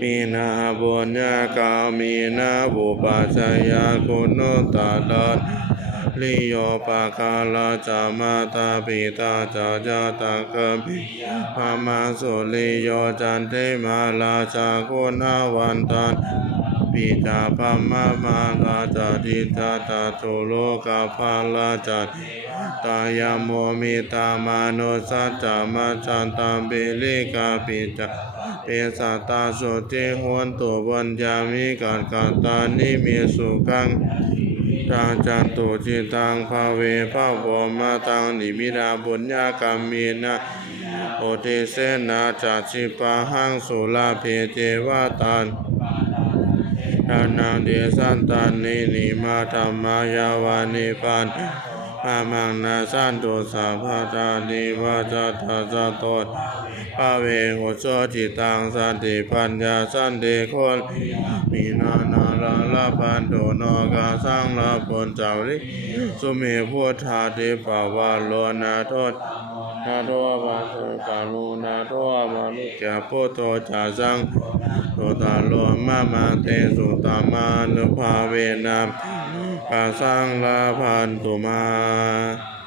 มีนาบุญญากามีนาบุปัสสยาคุณตาลัน ลิโยปะคาลาจามาตาปิตาจาจาตังกมิพามาสุลิโยจันเทมาลาชาคุณาวันตันปิตาปมะมาลาจาติตาตาตุโลกาภาลาจาตายาโมมิตามานุสัจจามาจันตัมปิลิกาปิจาเปสัตตาสุติหวนตุวัญญามิการกาตานิมิสุขัง ทางจันตุจิตังภาเวภาโวมาตังนิมิราบุญญากรรมีนะโอติเสนาจัตชิปะหังสุลาเพเจวาตัน ทานังเดสันตันนินิมาธรรมายาวานิปัน อามังนาสันตุสัพพะตานิวาจตาจโตภาเวหุโสจิตังสันติปัญญาสันติคนมีนานาลาลาปันโตโนกาสังลาปุญจาริสุเมพุทธาติปาวาโลนาโทษนาโทปะสุกาลุนาโทมาลุกะพุทโธจาสังสุตาโลมามาเตสุตามานุภาเวนะปัสสังลาพันตุมา嗯